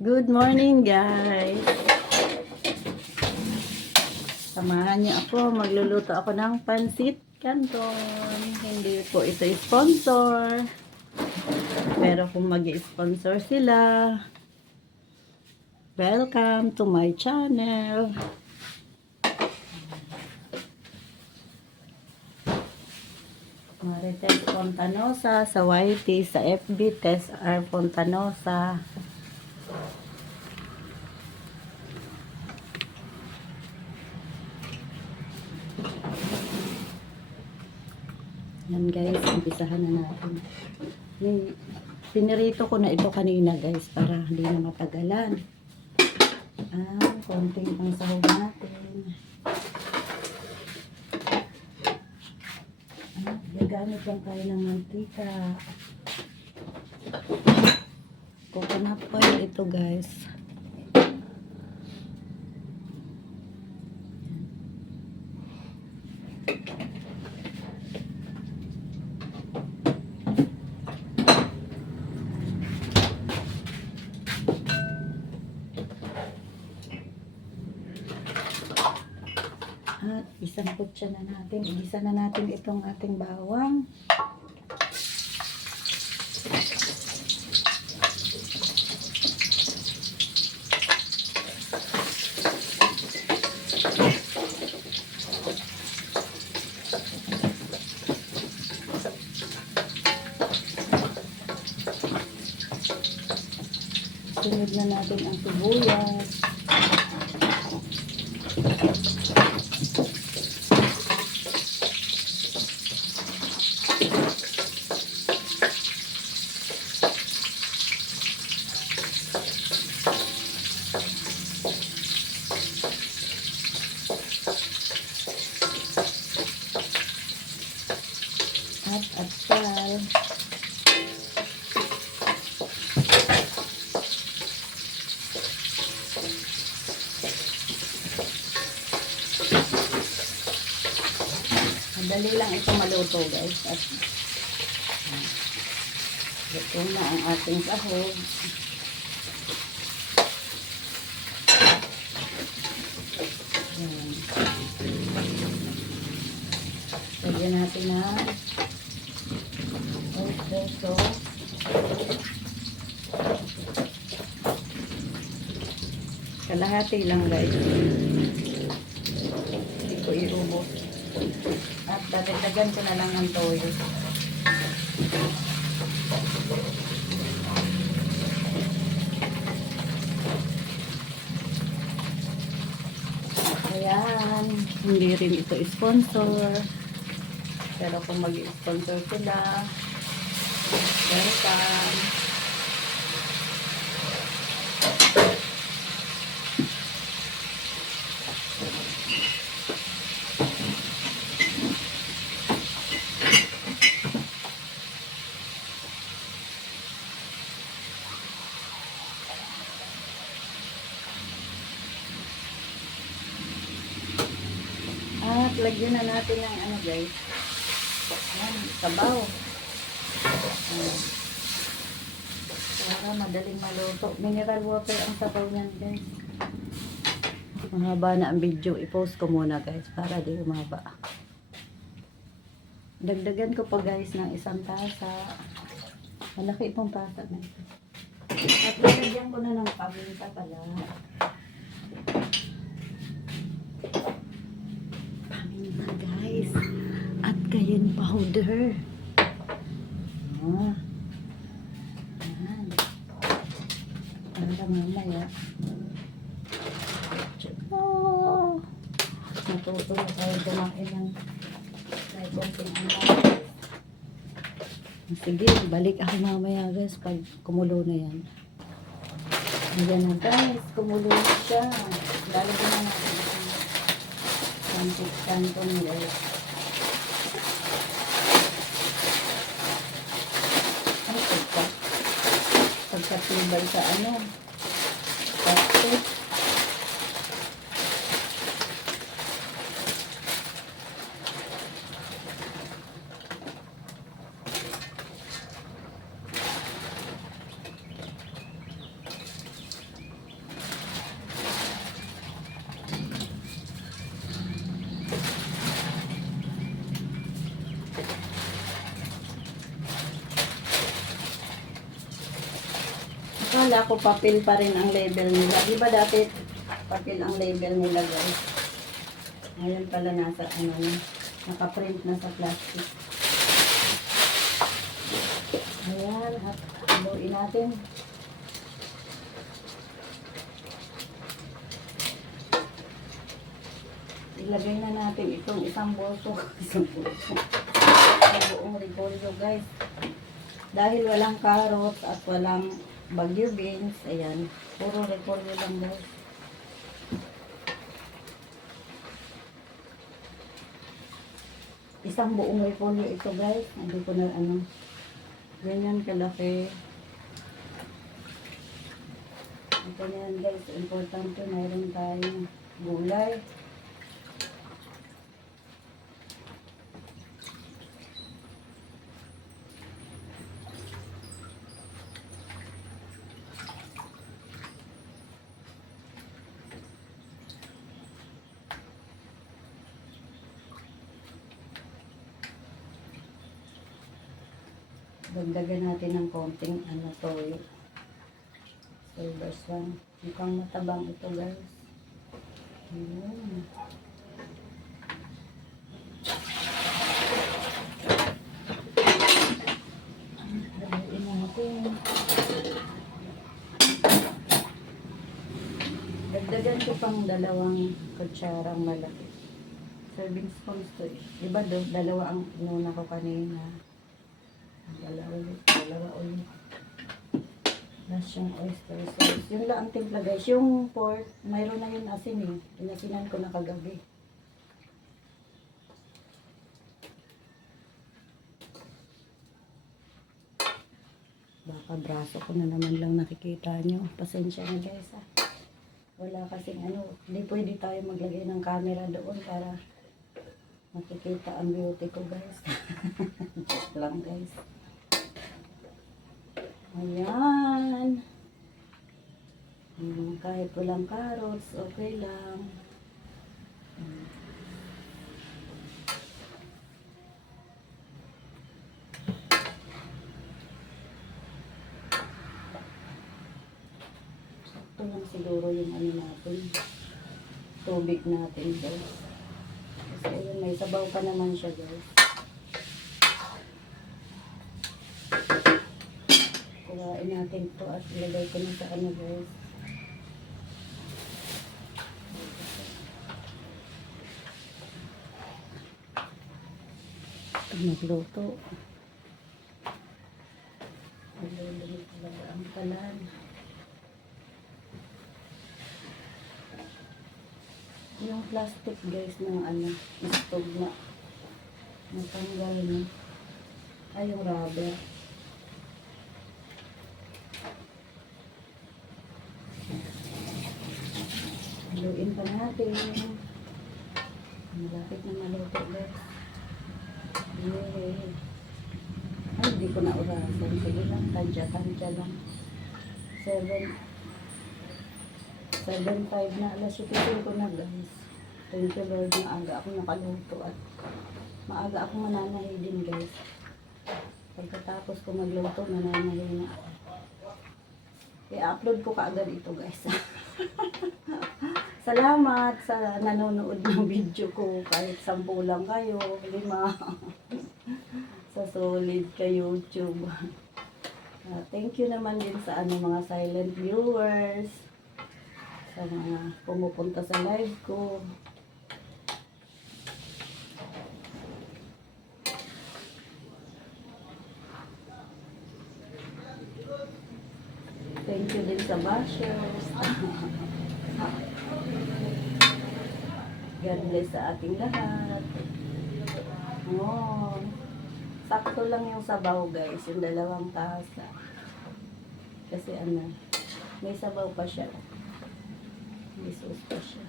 Good morning, guys. Samahan niyo ako. Magluluto ako ng pansit canton. Hindi po ito sponsor. Pero kung mag-sponsor sila, welcome to my channel. Marites Fontanosa sa YT, sa FB, Tess R. Fontanosa. Yan guys, umpisahan na natin. Pinirito ko na ito kanina guys para hindi na matagalan. Konting pang sahog natin. Gagamit lang tayo ng mantika. Coconut oil ito guys. At isang kutsa na natin. Igisa na natin itong ating bawang. Sunod na natin ang sibuyas. At atsal. Madali lang ito maluto guys. At ito na ang ating sahog. Lagyan natin na oyster sauce. Kalahati lang guys. Hindi ko iubos. At dadagdagan ko na lang ng toyo. Ayan. Hindi rin ito sponsor. Pero kung mag-sponsor sila, welcome. At lagyan na natin ng ano guys. Ayan, sabaw. Para madaling maluto. Mineral water ang sabaw niyan guys. Mahaba na ang video. I-post ko muna guys para di umaba. Dagdagan ko pa guys ng isang tasa. Malaki itong tasa na ito. At lagyan ko na ng paminta pala. Paminta guys. At cayenne powder. Ayan. Para mamaya. Natuto na tayo kumain ng konting ang. Sige, balik ako mamaya guys pag kumulo na yan. Ayan na guys, kumulo na siya. Lalagyan na natin itong pancit canton guys. Pagkatibay sa ano plastic. Akala ko papel pa rin ang label nila. Di ba dati papel ang label nila guys? Ngayon pala nasa ano na. Nakaprint na sa plastic. Ayan. At haluin natin. Ilagay na natin itong isang boso. Isang boso. Ang buong repolyo guys. Dahil walang carrots at walang bagyo beans, ayan, puro repolyo lang guys. Isang buong repolyo ito guys. Hindi ko na ano, ganyan kalaki. Ito na yan guys, importante mayroon tayong gulay. Dagdagan natin ng konting ano toyo. Silvers lang. Mukhang matabang ito guys. Ayan. Dagdagan natin. Dagdagan ko pang 2 kutsarang malaki. Serving spoons to eh. Diba dalawa ang inuna ko kanina. Dalawa ulit. Last yung oyster sauce. Yun lang ang timpla guys. Yung pork, mayroon na yun asin eh. Pinasinan ko na kagabi. Baka braso ko na naman lang nakikita nyo. Pasensya na guys ha. Wala kasing ano. Hindi pwede tayo maglagay ng camera doon para makikita ang beauty ko guys. Just lang guys. Ayan. Kahit walang carrots, okay lang. Sakto lang siguro yung ano natin. Tubig natin guys. Kasi ayun, may sabaw pa naman siya guys. Kuhain natin ito at ilagay ko na sa ano guys. Ito magluto. Malulunod talaga ang kalan. Yung plastic guys ng ano, stove na natanggal na. Ay, yung rubber. Haluin pa natin. Malapit na maluto guys. Yay! Ay, hindi ko na urasan. Sige lang, tansya lang. 7:05 na. Alas 7 ko na guys. Thank you Lord, maaga ako nakaluto at maaga ako mananahi din guys. Pagkatapos ko magluto, mananahi na ako. I-upload ko kaagad ito guys. Salamat sa nanonood ng video ko. Kahit 10 lang kayo, 5. Sa solid ka YouTube. Thank you naman din sa mga silent viewers. Sa mga pumupunta sa live ko. Thank you din sa bashers. God bless sa ating lahat. Oh, sakto lang yung sabaw guys, yung 2 tasa. Kasi may sabaw pa siya. May sauce pa siya.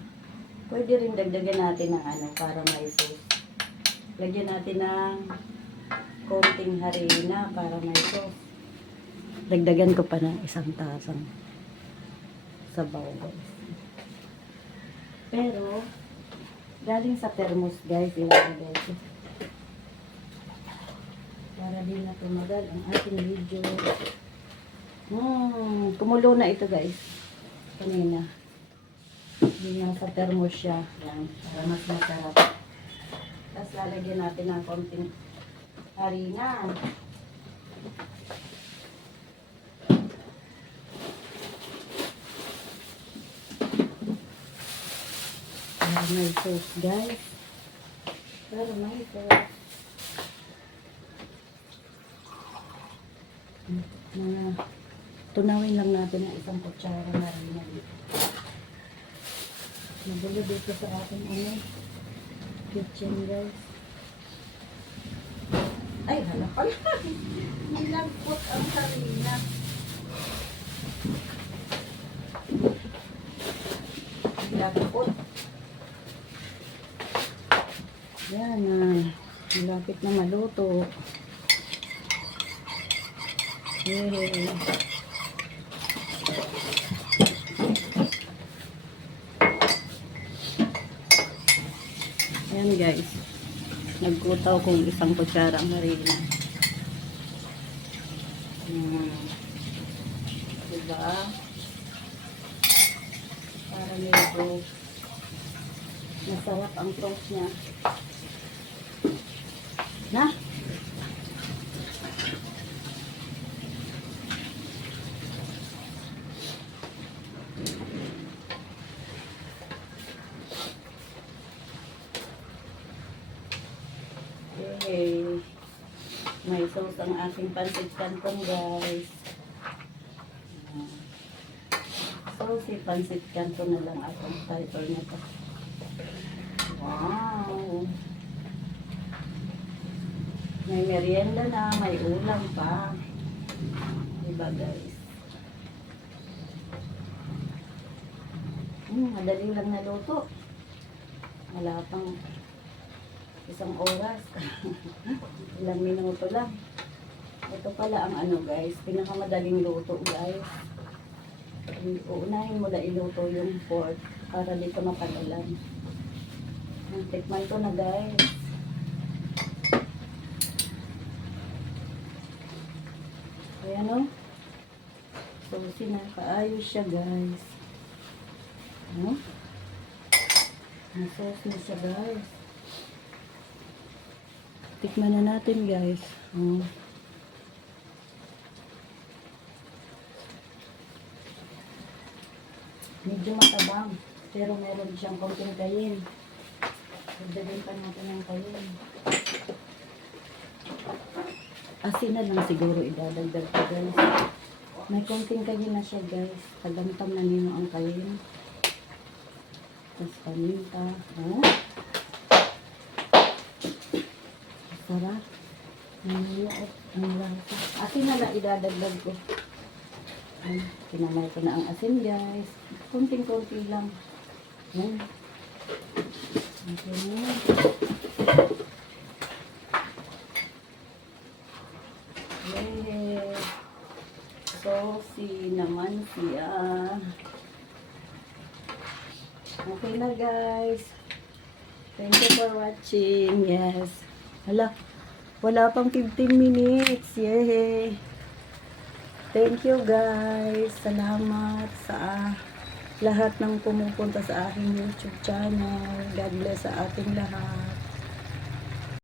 Pwede rin dagdagan natin ng para may sauce. Lagyan natin ng konting harina para may sauce. Dagdagan ko pa ng 1 tasang sabaw guys. Pero galing sa thermos guys, ilalagay ko. Para din na tumagal ang ating video. Kumulo na ito guys. Kanina. Hindi nga sa thermos siya. Yan, para mas masarap. Tapos lalagyan natin ng konting harina. Para may sauce guys. Para may sauce. Mga tunawin lang natin ng isang kutsara na harina dito. Nagulo dito sa ating kitchen guys. Ay, hala pala. Nilagpot ang harina. Nilagpot. Yan na. Malapit na maluto. Yay. Ayan guys. Nagkutaw kong isang kutsara ang harina. Diba? Para medyo masarap ang toast niya. Na? Okay. May sauce ang aking pancit canton guys. So, si pancit canton na lang atong title nito. Wow! May merienda na, may ulam pa. Diba guys? Madali lang naluto. Wala pang isang oras. Ilang minuto lang. Ito pala ang guys, pinakamadaling luto guys. Uunahin mo na iluto yung pork para dito mapadalan. Tikman ko na guys. Ayan o. So, sinakaayos siya guys. Ano? Nasauce na siya guys. Tikman na natin guys. Medyo matabang. Pero meron siyang konting kayin. Dagdagan pa natin ng kayin. Asin na lang siguro idadagdag ko guys. May konting kayin na siya guys. Tagamtam na nino ang kayin. Tapos paminta. Sarap. Ang lasa. Asin na lang idadagdag ko. Kinamay ko na ang asin guys. Kunting-kunti lang. Okay. Yay! Saucy naman siya. Okay na guys. Thank you for watching. Yes. Hala, wala pang 15 minutes. Yay! Thank you guys. Salamat sa lahat ng pumupunta sa aking YouTube channel. God bless sa ating lahat.